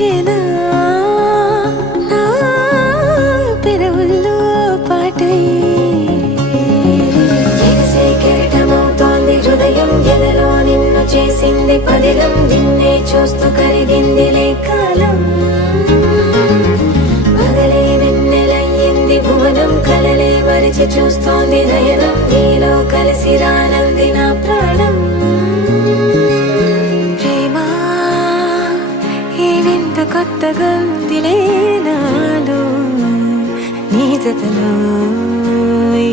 పిలిచేనా నా పెదవుల్లో పాటై ఎగసే కెరటమవుతోంది హృదయం ఎదలో నిన్ను చేసింది పదిలం నిన్నే చూస్తూ కరిగిందిలే కాలం పగలే వెన్నెలయ్యింది భువనం కలలే వరిచి చూస్తోంది నయనం నీలో కలిసి రానంది నా ప్రాణం కొత్తగా ఉందిలే నాలో నీ జతలో ఈ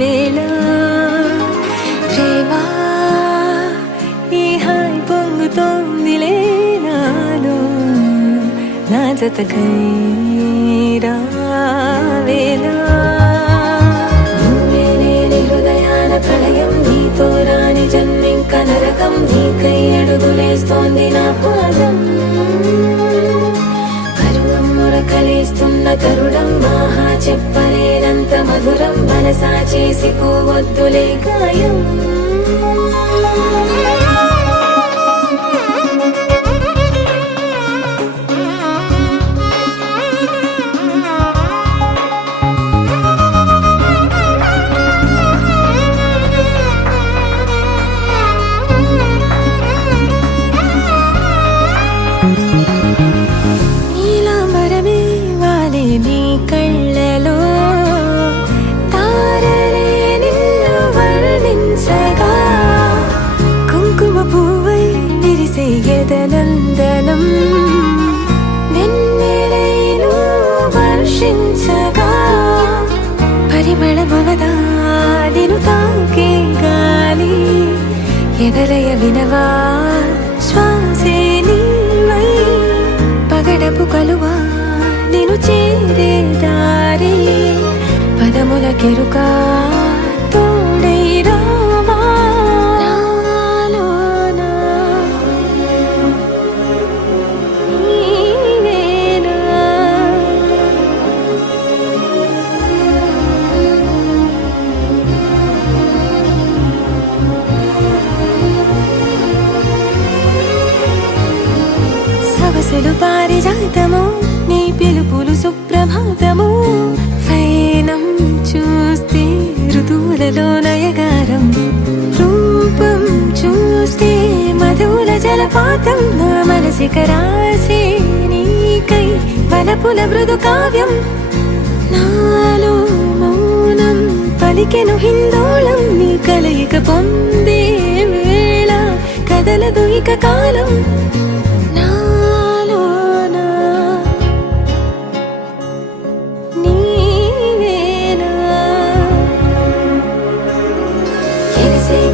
వేళ ప్రేమ ఈ హాయ్ పొంగుతోందిలే నాలో నా జతకై రావేళ నువ్వే లేని హృదయాల ప్రళయం నీతో రాని జన్మింక నరకం నీకై అడుగులేస్తోంది నా పాదం కలిస్తున్న తరుణం మహా చెప్పలేనంత మధురం మనసా చేసి పోవద్దులే గాయం నందనం వెన్నెలైను వర్షించగా పరిమళమవదా నిను తాకే గాలి ఎదలయ వినవా శ్వాసే నీవై పగడపు కలువా నిను చేరే దారి పదముల కెరుకా తోడై రావా సవసులు పారిజాతము నీ పిలుపులు సుప్రభాతము ఫైనం చూస్తే ఋతువులలో నయగారం రూపం చూస్తే మధుల జలపాతం నా మనసిక రాసే నీకై వలపుల మృదు కావ్యం నాలో మౌనం పలికెను హిందోళం నీ కలయిక పొందే వేళ కదలదు ఇక కాలం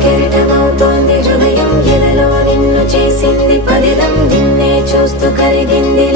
కెరటమవుతోంది హృదయం ఎదలో నిన్ను చేసింది పదిలం నిన్నే చూస్తూ కరిగిందిలే